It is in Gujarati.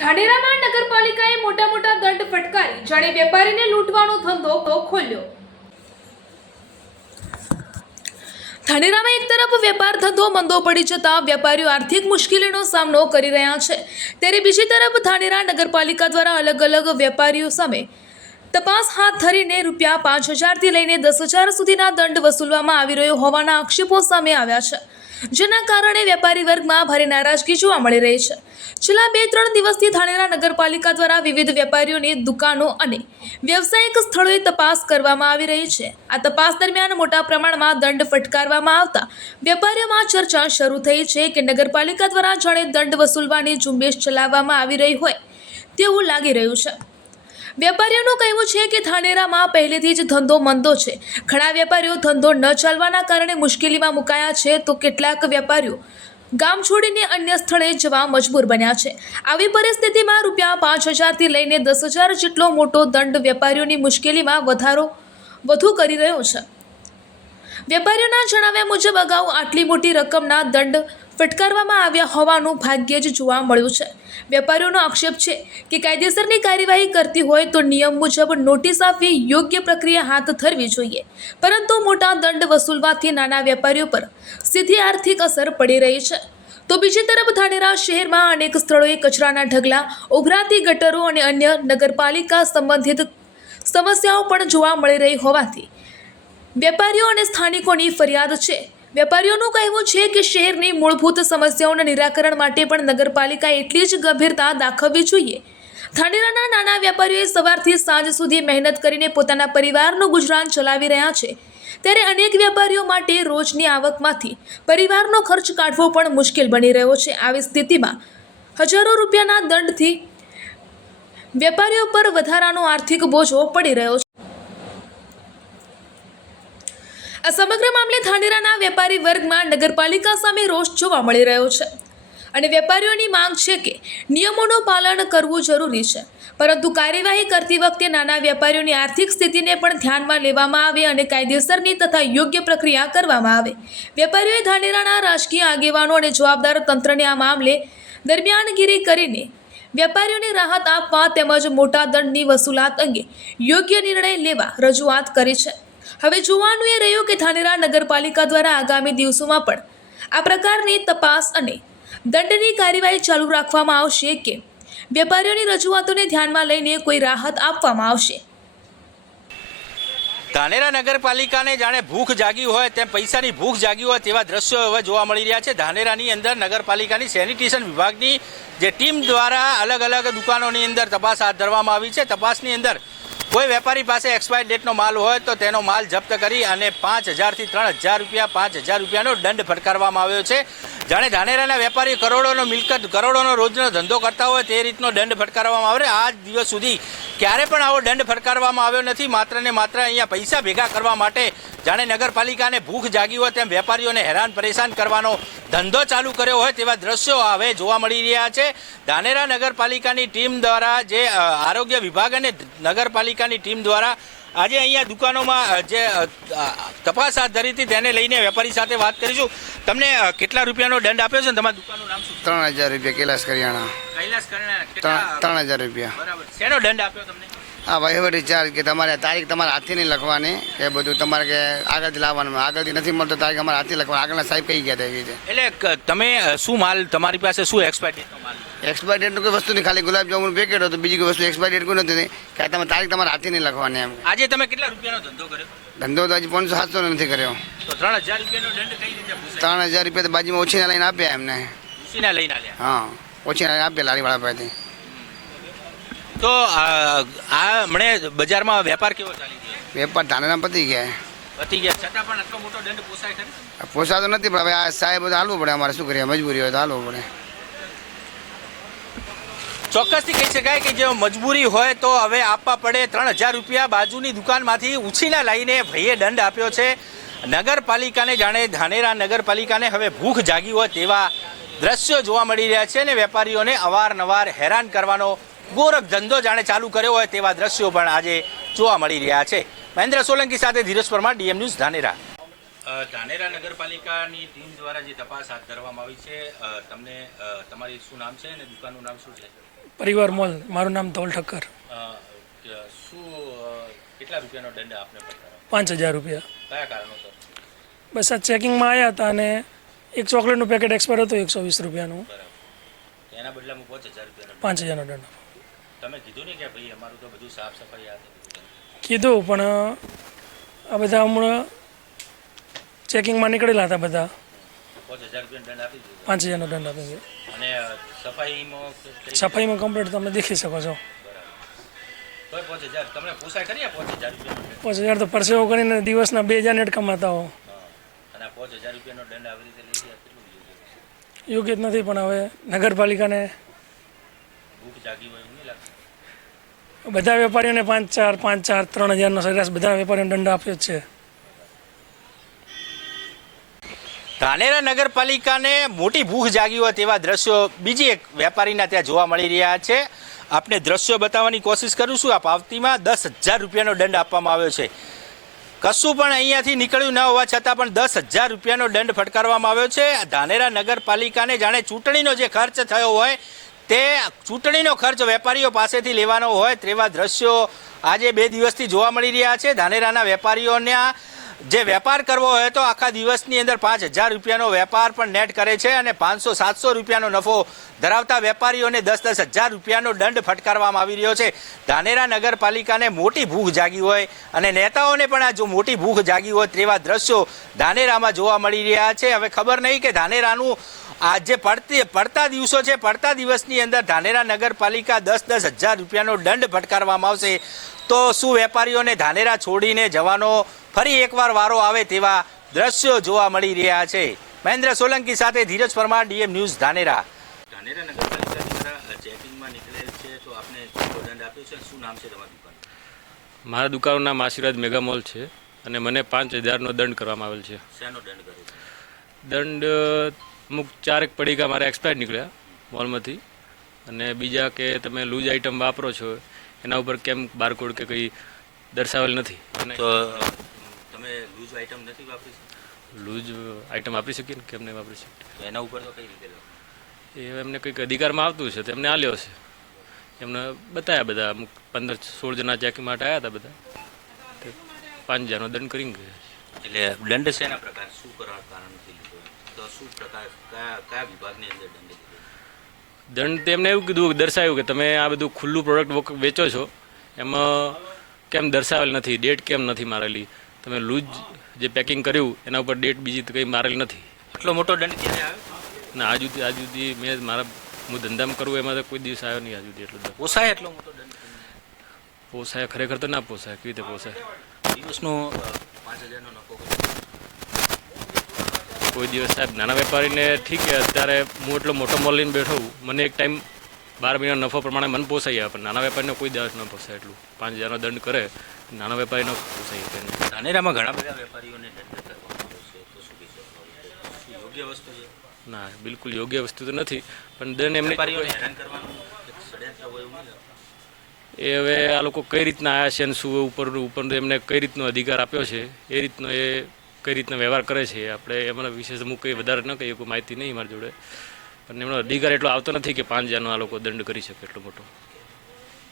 ધાનેરામાં નગરપાલિકાએ મોટા દંડ ફટકારી જાણે વેપારીને લૂંટવાનો ધંધો ખોલ્યો। ધાનેરામાં એક તરફ વેપાર ધંધો મંદો પડી જતા વેપારીઓ આર્થિક મુશ્કેલીનો સામનો કરી રહ્યા છે, ત્યારે બીજી તરફ ધાનેરા નગરપાલિકા દ્વારા અલગ વેપારીઓ સામે તપાસ હાથ ધરીને ₹5,000 થી લઈને 10,000 સુધીના દંડ વસૂલવામાં આવી રહ્યો હોવાના આક્ષેપો સામે આવ્યા છે, જેના કારણે વેપારી વર્ગમાં ભારે નારાજગી જોવા મળી રહી છે। છેલ્લા 2-3 દિવસથી ધાનેરા નગરપાલિકા દ્વારા વિવિધ વેપારીઓની દુકાનો અને વ્યવસાયિક સ્થળોએ તપાસ કરવામાં આવી રહી છે। આ તપાસ દરમિયાન મોટા પ્રમાણમાં દંડ ફટકારવામાં આવતા વેપારીઓમાં ચર્ચા શરૂ થઈ છે કે નગરપાલિકા દ્વારા જાણે દંડ વસૂલવાની ઝુંબેશ ચલાવવામાં આવી રહી હોય તેવું લાગી રહ્યું છે। વેપારીઓનું કહેવું છે કે ધાનેરામાં પહેલેથી જ ધંધો મંદો છે। ઘણા વેપારીઓ ધંધો ન ચાલવાના કારણે મુશ્કેલીમાં મુકાયા છે, તો કેટલાક વેપારીઓ ગામ છોડીને અન્ય સ્થળે જવા મજબૂર બન્યા છે। આવી પરિસ્થિતિમાં ₹5,000 થી લઈને 10,000 જેટલો મોટો દંડ વેપારીઓની મુશ્કેલીમાં વધુ કરી રહ્યો છે। વેપારીઓના જણાવ્યા મુજબ અગાઉ આટલી મોટી રકમના દંડ ફટકારવામાં આવ્યા હોવાનું ભાગ્યે જ જોવા મળ્યું છે। વેપારીઓનો આક્ષેપ છે કે કાયદેસરની કાર્યવાહી કરતી હોય તો નિયમ મુજબ નોટિસ આપી યોગ્ય પ્રક્રિયા હાથ ધરવી જોઈએ, પરંતુ મોટા દંડ વસૂલવાથી નાના વેપારીઓ પર સીધી આર્થિક અસર પડી રહી છે। તો બીજી તરફ ધાનેરા શહેરમાં અનેક સ્થળોએ કચરાના ઢગલા, ઉભરાતી ગટરો અને અન્ય નગરપાલિકા સંબંધિત સમસ્યાઓ પણ જોવા મળી રહી હોવાથી વેપારીઓ અને સ્થાનિકોની ફરિયાદ છે। વેપારીઓનું કહેવું છે કે શહેરની મૂળભૂત સમસ્યાઓના નિરાકરણ માટે પણ નગરપાલિકાએ એટલી જ ગંભીરતા દાખવવી જોઈએ। ધાનેરાના નાના વેપારીઓએ સવારથી સાંજ સુધી મહેનત કરીને પોતાના પરિવારનું ગુજરાન ચલાવી રહ્યા છે, ત્યારે અનેક વેપારીઓ માટે રોજની આવકમાંથી પરિવારનો ખર્ચ કાઢવો પણ મુશ્કેલ બની રહ્યો છે। આવી સ્થિતિમાં હજારો રૂપિયાના દંડથી વેપારીઓ પર વધારાનો આર્થિક બોજો પડી રહ્યો છે। આ સમગ્ર મામલે ધાનેરાના વેપારી વર્ગમાં નગરપાલિકા સામે રોષ જોવા મળી રહ્યો છે અને વેપારીઓની માંગ છે કે નિયમોનું પાલન કરવું જરૂરી છે, પરંતુ કાર્યવાહી કરતી વખતે નાના વેપારીઓની આર્થિક સ્થિતિને પણ ધ્યાનમાં લેવામાં આવે અને કાયદેસરની તથા યોગ્ય પ્રક્રિયા કરવામાં આવે। વેપારીઓએ ધાનેરાના રાજકીય આગેવાનો અને જવાબદાર તંત્રને આ મામલે દરમિયાનગીરી કરીને વેપારીઓને રાહત આપવા તેમજ મોટા દંડની વસૂલાત અંગે યોગ્ય નિર્ણય લેવા રજૂઆત કરી છે। હવે જોવાનું એ રહ્યું કે ધાનેરા નગરપાલિકા દ્વારા આગામી દિવસોમાં પણ આ પ્રકારની તપાસ અને દંડની કાર્યવાહી ચાલુ રાખવામાં આવશે કે વેપારીઓની રજૂઆતોને ધ્યાનમાં લઈને કોઈ રાહત આપવામાં આવશે। ધાનેરા નગરપાલિકાને જાણે ભૂખ જાગી હોય તેમ પૈસાની ભૂખ જાગી હોય તેવા દ્રશ્યો હવે જોવા મળી રહ્યા છે। ધાનેરાની અંદર નગરપાલિકાની સેનિટેશન વિભાગની જે ટીમ દ્વારા અલગ દુકાનોની અંદર તપાસ હાથ ધરવામાં આવી છે। તપાસની અંદર કોઈ વેપારી પાસે એક્સપાયર ડેટનો માલ હોય તો તેનો માલ જપ્ત કરી અને 5,000 થી 3,000 રૂપિયા 5,000 રૂપિયાનો દંડ ફટકારવામાં આવ્યો છે। જાણે ધાનેરાના વેપારી કરોડોનો મિલકત, કરોડોનો રોજનો ધંધો કરતા હોય તે રીતનો દંડ ફટકારવામાં આવે। આજ દિવસ સુધી ક્યારે પણ આવો દંડ ફટકારવામાં આવ્યો નથી। માત્ર ને માત્ર અહીંયા પૈસા ભેગા કરવા માટે જાણે નગરપાલિકાને ભૂખ જાગી હોય તેમ વેપારીઓને હેરાન પરેશાન કરવાનો ધંધો ચાલુ કર્યો હોય તેવા દ્રશ્યો હવે જોવા મળી રહ્યા છે। ધાનેરા નગરપાલિકાની ટીમ દ્વારા જે આરોગ્ય વિભાગ અને નગરપાલિકાની ટીમ દ્વારા આજે અહીંયા દુકાનોમાં જે તપાસ હાથ ધરી હતી તેને લઈને વેપારી સાથે વાત કરીશું। તમને કેટલા રૂપિયાનો દંડ આપ્યો છે? તમારા દુકાનનું નામ શું? 3,000 રૂપિયા કૈલાસ કરિયાણા। કૈલાસ કરિયાણા 3,000 રૂપિયા। બરાબર। શેનો દંડ આપ્યો તમને? હા, વહીવટી ચાર્જ કે તમારે તારીખ તમારા હાથથી નહીં લખવાની, કે બધું તમારે કે આગળથી લાવવાનું, આગળથી નથી મળતો તારીખ અમારે હાથથી લખવાની, આગળના સાહેબ કહી ગયા હતા એવી રીતે। એટલે તમે શું માલ, તમારી પાસે શું એક્સપાયર ડેટનો માલ? એક્સપાયર ડેટનું કોઈ વસ્તુ નહીં, ખાલી ગુલાબજામુન પેકેટ હતું, બીજી કોઈ વસ્તુ એક્સપાયર ડેટ કોઈ નથી, કે તમે તારીખ તમારા હાથથી નહીં લખવાની એમ। આજે તમે કેટલા રૂપિયાનો ધંધો કર્યો? ધંધો તો હજી 500-700 નથી કર્યો। તો 3,000 રૂપિયાનો દંડ કઈ રીતે પૂછાય? 3,000 રૂપિયા તો બાજુમાં ઓછીના લઈને આપ્યા એમને। ઓછીના લઈને આલ્યા? હા, ઓછીના લઈને આપ્યા લારીવાળા પાસેથી। તો આ મને બજારમાં વેપાર કેવો ચાલી ગયો? વેપાર ધાનેરા પતી ગયા, છતાં પણ આટલો મોટો દંડ પોસાય ખરી? પોસાતો નથી, પણ હવે આ સાહેબ બધું હાલવું પડે, અમારે શું કરીએ, મજબૂરી હોય તો હાલવું પડે। ચોક્કસથી કહી શકાય કે જો મજબૂરી હોય તો હવે આપવા પડે। 3,000 રૂપિયા બાજુની દુકાનમાંથી ઉછીના લઈને ભાઈએ દંડ આપ્યો છે નગરપાલિકાને। જાણે ધાનેરા નગરપાલિકાને હવે ભૂખ જાગી હોય તેવા દ્રશ્યો જોવા મળી રહ્યા છે અને વેપારીઓને અવારનવાર હેરાન કરવાનો ગોરખ ધંધો જાણે ચાલુ કર્યો હોય તેવા દ્રશ્યો પણ આજે જોવા મળી રહ્યા છે। મહેન્દ્ર સોલંકી સાથે ધીરજ પરમાર, ડીએમ ન્યૂઝ, ધાનેરા। ધાનેરા નગરપાલિકાની ટીમ દ્વારા જે તપાસ હાથ ધરવામાં આવી છે, તમને તમારી શું નામ છે અને દુકાનનું નામ શું છે? પરિવાર મોલ. મારું નામ ધોલ ઠક્કર. શું કેટલા રૂપિયાનો દંડ આપને ફટકારો? 5,000 રૂપિયા. કયા કારણોસર? બસ આ ચેકિંગમાં આવ્યા હતા અને એક ચોકલેટનું પેકેટ એક્સપાયર હતું 120 રૂપિયાનું. બરાબર. એના બદલામાં 5,000 રૂપિયાનો 5,000નો દંડ તમે કીધું નહીં કે ભાઈ અમારું તો બધું સાફ સફાઈ આ કીધું, પણ આ બધા હમણાં ચેકિંગમાં નીકળેલા હતા બધા. 5,000 રૂપિયાનો દંડ આપી દીધો 5,000નો દંડ આપી દીધો. અને સફાઈમાં કમ્પ્લીટ તમે દેખી શકો છો. બરાબર. તો 5,000 તમને પોસાય ખરી? 5,000 રૂપિયાનો 5,000 તો પરસેવો કરીને દિવસના 2,000 નેટ કમાતા હો. અને 5,000 રૂપિયાનો દંડ આવી રીતે લઈ ગયા કેટલું યોગ્ય જ નથી, પણ હવે નગરપાલિકાને ભૂખ જાગી હોય એવું નહીં લાગતું? બધા વેપારીઓને 5,000, 5,000, 3,000નો સરેરાશ બધા વેપારીઓને દંડ આપ્યો જ છે. ધાનેરા નગરપાલિકાને મોટી ભૂખ જાગી હોય તેવા દ્રશ્યો બીજી એક વેપારીના ત્યાં જોવા મળી રહ્યા છે. આપણે દ્રશ્યો બતાવવાની કોશિશ કરું છું. આ પાવતીમાં 10,000 રૂપિયાનો દંડ આપવામાં આવ્યો છે. કશું પણ અહીંયાથી નીકળ્યું ન હોવા છતાં પણ 10,000 રૂપિયાનો દંડ ફટકારવામાં આવ્યો છે. ધાનેરા નગરપાલિકાને જાણે ચૂંટણીનો જે ખર્ચ થયો હોય તે ચૂંટણીનો ખર્ચ વેપારીઓ પાસેથી લેવાનો હોય તેવા દ્રશ્યો આજે 2 દિવસથી જોવા મળી રહ્યા છે. ધાનેરાના વેપારીઓના જે વેપાર કરવો હોય તો આખા દિવસની અંદર 5,000 રૂપિયાનો વેપાર પણ નેટ કરે છે અને 500-700 રૂપિયાનો નફો ધરાવતા વેપારીઓને 10,000 રૂપિયાનો દંડ ફટકારવામાં આવી રહ્યો છે. ધાનેરા નગરપાલિકાને મોટી ભૂખ જાગી હોય અને નેતાઓને પણ આ જો મોટી ભૂખ જાગી હોય તેવા દ્રશ્યો ધાનેરામાં જોવા મળી રહ્યા છે. હવે ખબર નહીં કે ધાનેરાનું આ જે પડતા દિવસો છે, પડતા દિવસની અંદર ધાનેરા નગરપાલિકા 10,000 રૂપિયાનો દંડ ફટકારવામાં આવશે તો શું વેપારીઓને ધાનેરા છોડીને જવાનો ફરી એકવાર વારો આવે તેવા દ્રશ્યો જોવા મળી રહ્યા છે. મહેન્દ્ર સોલંકી સાથે ધીરજ પરમાર, ડીએમ ન્યૂઝ, ધાનેરા. ધાનેરા નગરપાલિકા દ્વારા ચેકિંગમાં નીકળેલ છે તો આપને કેટલો દંડ આપ્યો છે? શું નામ છે તમારી દુકાન? મારા દુકાનનું નામ આશીર્વાદ મેગા મોલ છે અને મને 5,000નો દંડ કરવામાં આવેલ છે. શેનો દંડ કર્યો? દંડ અમુક 4 પડીકા મારે એક્સપાયર નીકળ્યા મોલમાંથી, અને બીજા કે તમે લૂઝ આઇટમ વાપરો છો એના ઉપર કેમ બારકોડ કે કંઈ દર્શાવેલ નથી. તો તમે લૂઝ આઇટમ નથી વાપરી? લૂઝ આઇટમ વાપરી શકીએ ને કેમ નહીં વાપરી શકીએ? તો એના ઉપર તો કઈ રીતે લો? એ એમને કંઈક અધિકારમાં આવતું છે તો એમને આલ્યો છે. એમને બતાવ્યા બધા અમુક 15-16 જણા ચેકિંગ માટે આવ્યા હતા બધા, 5,000નો દંડ કરી ગયા. એટલે દંડ શેના પ્રકાર શું કરવા કારણથી લીધો? તો શું પ્રકાર કયા વિભાગની અંદર દંડ લીધો? દંડ તેમને એવું કીધું, દર્શાવ્યું કે તમે આ બધું ખુલ્લું પ્રોડક્ટ વેચો છો એમાં કેમ દર્શાવેલ નથી, ડેટ કેમ નથી મારેલી, તમે લૂઝ જે પેકિંગ કર્યું એના ઉપર ડેટ બીજી કંઈ મારેલ નથી. એટલો મોટો દંડ ક્યારે આવ્યો? ના, આજ સુધી મેં હું ધંધામાં કરું એમાં તો કોઈ દિવસ આવ્યો નહીં આજ સુધી. એટલો દંડ પોસાય? એટલો મોટો દંડ પોસાય? ખરેખર તો ના પોસાય. કેવી રીતે પોસાય? દિવસનો 5,000નો નફો કોઈ દિવસ સાહેબ નાના વેપારીને ઠીક છે, અત્યારે હું એટલો મોટો મોલ લઈને બેઠો હું, મને એક ટાઈમ 12 મહિના નફો પ્રમાણે મને પોસાઈ આવે, પણ નાના વેપારીને કોઈ દિવસ ન પોસાય. એટલું 5,000નો દંડ કરે નાના વેપારી ન પોસાય. ધાનેરામાં ઘણા બધા વેપારીઓને દંડ કરવામાં આવે છે, તો શું કહેશો? યોગ્ય વસ્તુ છે? ના, બિલકુલ યોગ્ય વસ્તુ તો નથી, પણ દંડ એમને વેપારીઓને હેરાન કરવાનું એક ષડયંત્ર હોય એવું નહીં? એ હવે આ લોકો કઈ રીતના આવ્યા છે અને શું ઉપર એમને કઈ રીતનો અધિકાર આપ્યો છે એ રીતનો એ કઈ રીતના વ્યવહાર કરે છે આપણે એમના વિશે હું કંઈ વધારે ન કહીએ, કોઈ માહિતી નહીં મારી જોડે. અને એમનો અધિકાર એટલો આવતો નથી કે 5,000નો આ લોકો દંડ કરી શકે એટલો મોટો.